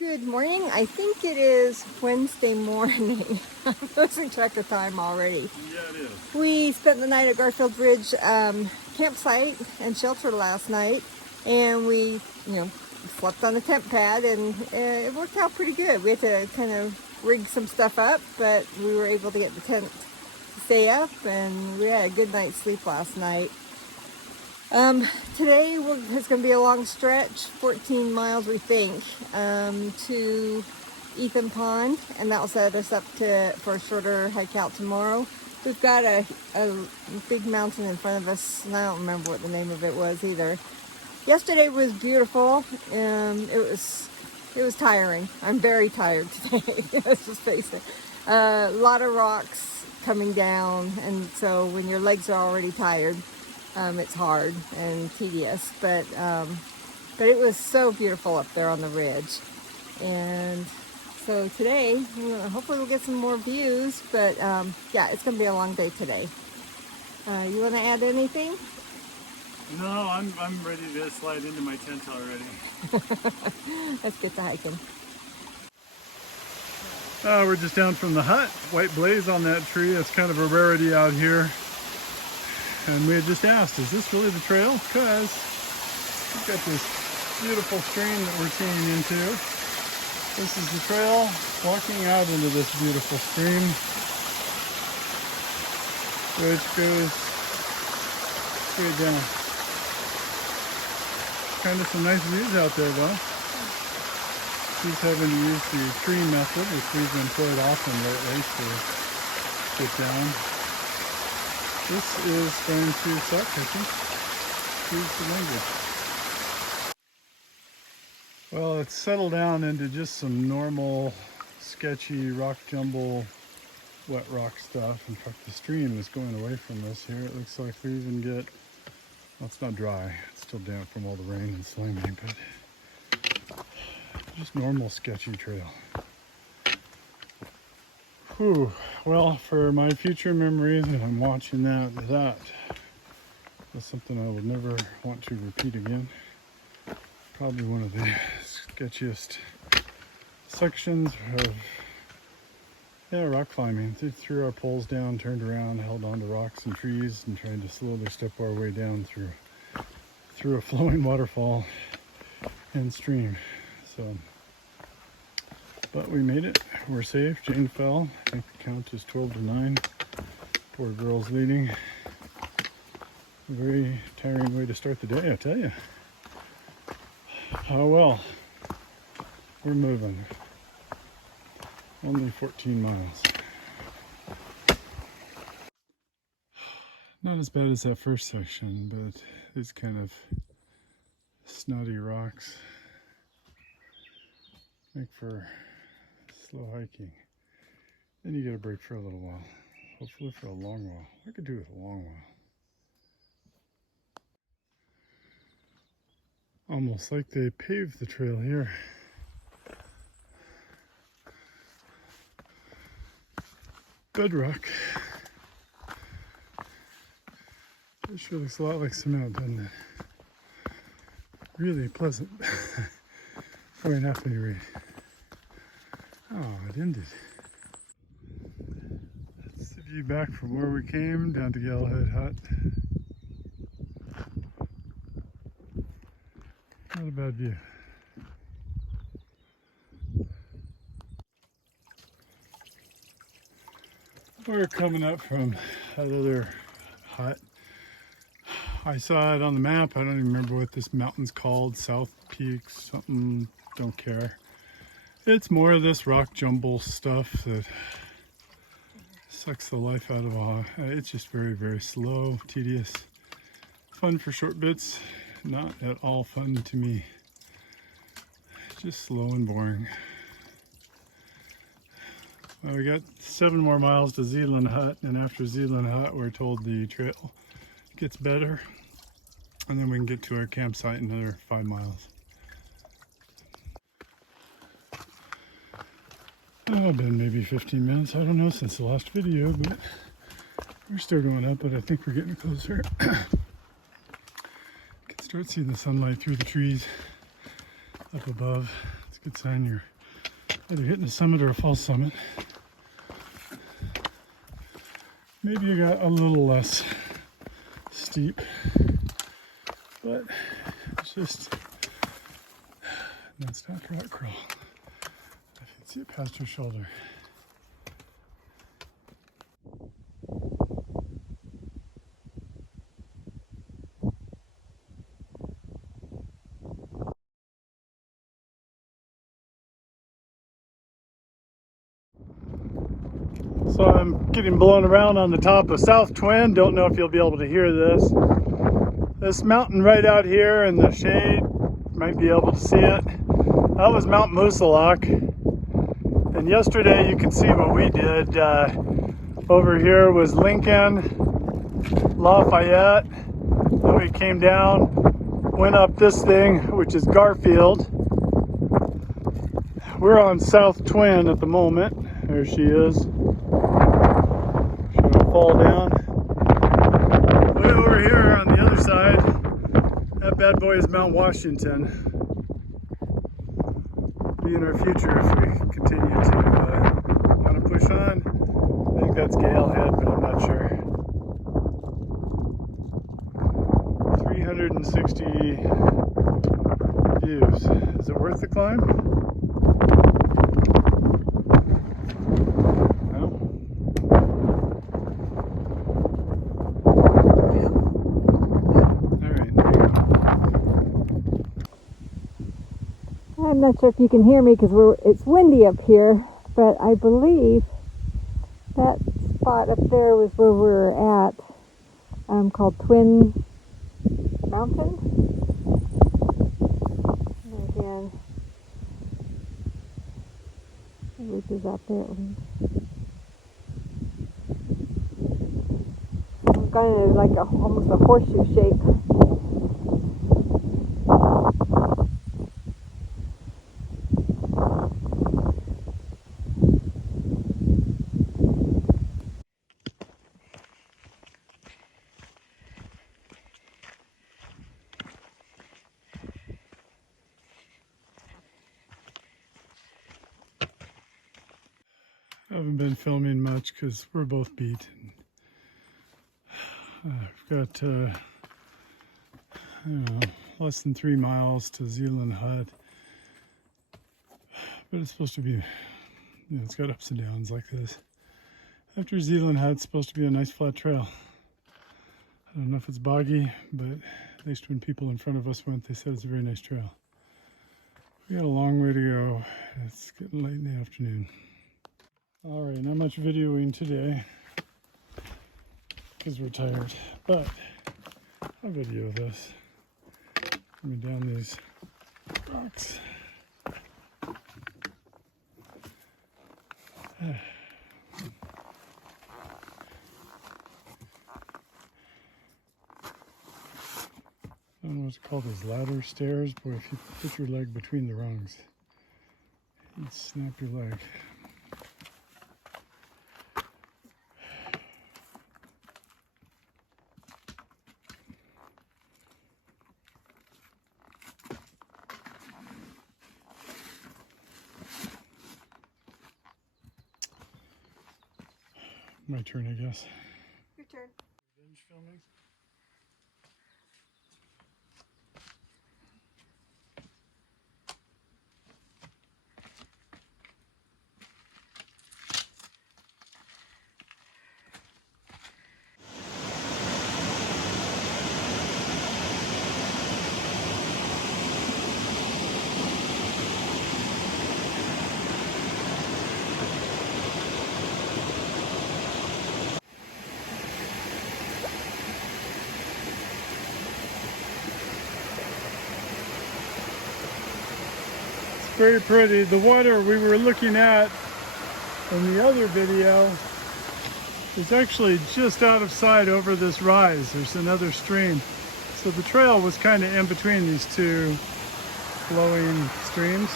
Good morning. I think it is Wednesday morning. I'm losing track of time already. Yeah, it is. We spent the night at Garfield Ridge campsite and shelter last night, and we, slept on the tent pad, and it worked out pretty good. We had to kind of rig some stuff up, but we were able to get the tent to stay up, and we had a good night's sleep last night. Today it's going to be a long stretch, 14 miles we think, to Ethan Pond, and that will set us up for a shorter hike out tomorrow. We've got a big mountain in front of us, and I don't remember what the name of it was either. Yesterday was beautiful. It was tiring. I'm very tired today. Let's just face it. A lot of rocks coming down, and so when your legs are already tired, it's hard and tedious, but it was so beautiful up there on the ridge. And so today, hopefully we'll get some more views, but yeah, it's going to be a long day today. You want to add anything? No, I'm ready to slide into my tent already. Let's get to hiking. We're just down from the hut. White blaze on that tree. It's kind of a rarity out here. And we had just asked, is this really the trail? Because we've got this beautiful stream that we're seeing into. This is the trail walking out into this beautiful stream, which goes straight down. Kind of some nice views out there though. She's having to use the tree method, which we've employed often lately to get down. This is going to suck, I think. Excuse the language. Well, it's settled down into just some normal, sketchy rock jumble, wet rock stuff. In fact, the stream is going away from us here. It looks like we even get, well, it's not dry. It's still damp from all the rain and slimy, but just normal sketchy trail. Whew. Well, for my future memories, and I'm watching that was something I would never want to repeat again. Probably one of the sketchiest sections of rock climbing. Threw our poles down, turned around, held onto rocks and trees, and tried to slowly step our way down through a flowing waterfall and stream. So, but we made it. We're safe. Jane fell. I think the count is 12-9. Poor girl's leading. A very tiring way to start the day, I tell you. Oh well. We're moving. Only 14 miles. Not as bad as that first section, but these kind of snotty rocks make for slow hiking. Then you get a break for a little while. Hopefully for a long while. I could do with a long while. Almost like they paved the trail here. Bedrock. This sure looks a lot like cement, doesn't it? Really pleasant. 4.5 degree. Oh, it ended. That's the view back from where we came down to Yellowhead Hut. Not a bad view. We're coming up from another hut. I saw it on the map. I don't even remember what this mountain's called. South Peaks, something, don't care. It's more of this rock jumble stuff that sucks the life out of all. It's just very, very slow, tedious. Fun for short bits, not at all fun to me. Just slow and boring. Well, we got 7 more miles to Zealand Hut, and after Zealand Hut, we're told the trail gets better, and then we can get to our campsite in another 5 miles. Oh, been maybe 15 minutes, I don't know, since the last video, but we're still going up, but I think we're getting closer. Can start seeing the sunlight through the trees up above. It's a good sign you're either hitting a summit or a false summit. Maybe you got a little less steep, but it's just, no, it's not rock crawl. I can see it past your shoulder. So I'm getting blown around on the top of South Twin. Don't know if you'll be able to hear this. This mountain right out here in the shade, might be able to see it. That was Mount Moosilauke. And yesterday you could see what we did. Over here was Lincoln, Lafayette. Then we came down, went up this thing, which is Garfield. We're on South Twin at the moment. There she is. She's gonna fall down. Way over here on the other side, that bad boy is Mount Washington. Be in our future if we continue to want to push on. I think that's Gale Head, but I'm not sure. 360 views. Is it worth the climb? I'm not sure if you can hear me because it's windy up here, but I believe that spot up there was where we were at, called Twin Mountain. And again, the roof is out there. I've gone in like almost a horseshoe shape. I haven't been filming much because we're both beat. We've got I don't know, less than 3 miles to Zealand Hut, but it's supposed to be, it's got ups and downs like this. After Zealand Hut, it's supposed to be a nice flat trail. I don't know if it's boggy, but at least when people in front of us went, they said it's a very nice trail. We got a long way to go. It's getting late in the afternoon. All right, not much videoing today because we're tired, but I'll video this. Coming down these rocks. I don't know what to call those ladder stairs. Boy, if you put your leg between the rungs, you'd snap your leg. My turn, I guess. Your turn. Revenge filming. Very pretty. The water we were looking at in the other video is actually just out of sight over this rise. There's another stream. So the trail was kind of in between these two flowing streams.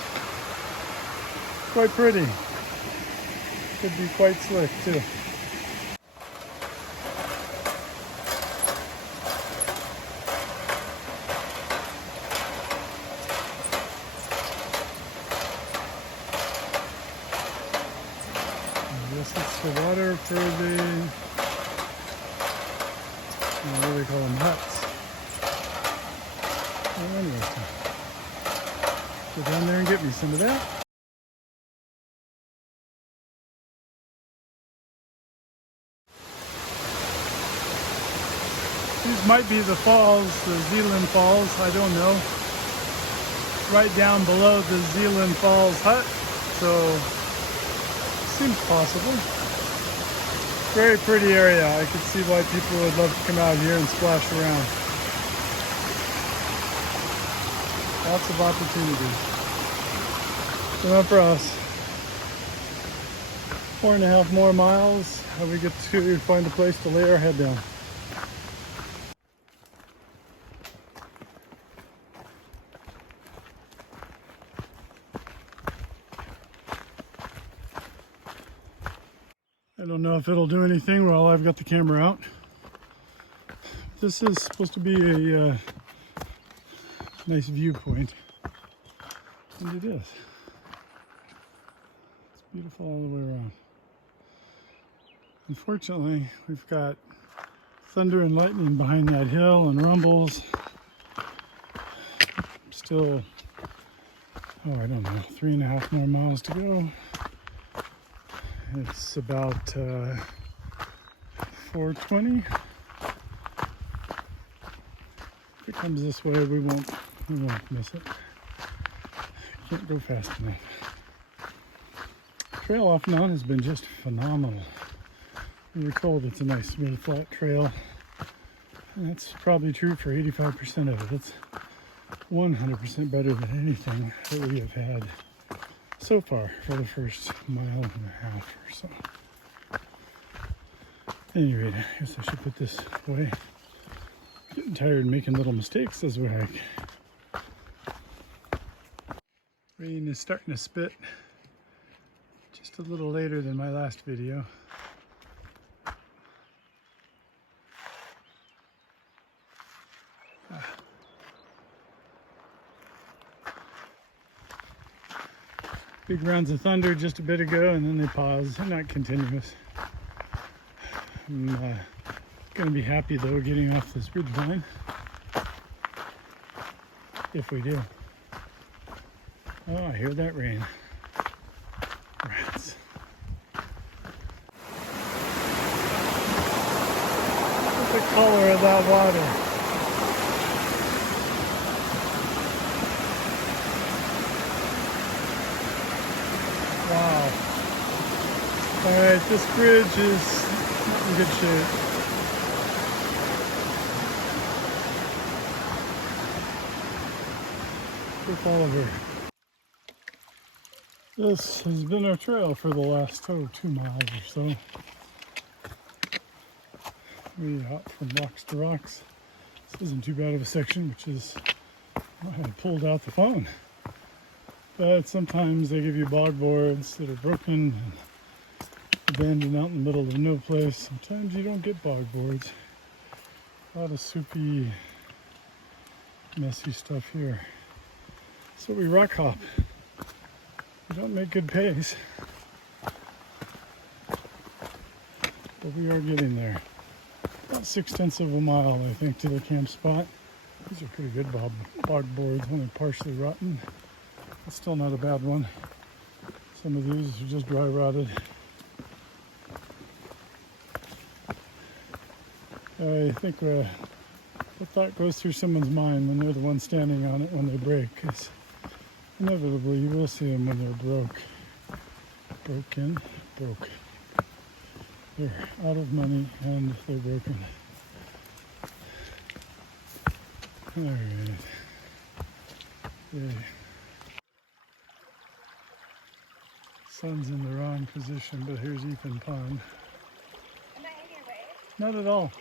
Quite pretty. Could be quite slick too. the water for the, what do they call them, huts. Well, anyway, go down there and get me some of that. These might be the falls, the Zealand Falls, I don't know. Right down below the Zealand Falls hut, so seems possible. Very pretty area. I could see why people would love to come out here and splash around. Lots of opportunities. So not for us. 4.5 more miles, and we get to find a place to lay our head down. I don't know if it'll do anything while I've got the camera out. This is supposed to be a nice viewpoint, and it is. It's beautiful all the way around. Unfortunately, we've got thunder and lightning behind that hill and rumbles. Still, I don't know, 3.5 more miles to go. It's about 4:20. If it comes this way, we won't miss it. Can't go fast enough. The trail off and on has been just phenomenal. We were told it's a nice smooth flat trail. And that's probably true for 85% of it. It's 100% better than anything that we have had so far for the first mile and a half or so. At any rate, I guess I should put this away. Getting tired of making little mistakes as we hike. Rain is starting to spit just a little later than my last video. Big rounds of thunder just a bit ago, and then they pause. They're not continuous. I'm going to be happy though getting off this ridge line, if we do. Oh, I hear that rain. Rats. Look at the color of that water. Wow. Alright, this bridge is not in good shape. With Oliver. This has been our trail for the last 2 miles or so. We hop from rocks to rocks. This isn't too bad of a section, which is why I pulled out the phone. But sometimes they give you bog boards that are broken and abandoned out in the middle of no place. Sometimes you don't get bog boards. A lot of soupy, messy stuff here. So we rock hop. We don't make good pace, but we are getting there. About 0.6 of a mile, I think, to the camp spot. These are pretty good bog boards, only partially rotten. It's still not a bad one. Some of these are just dry rotted. I think what thought goes through someone's mind when they're the one standing on it when they break is inevitably you will see them when they're broke. They're out of money and they're broken. All right. Yeah. Sun's in the wrong position, but here's Ethan Pond. Am I in your way? Not at all.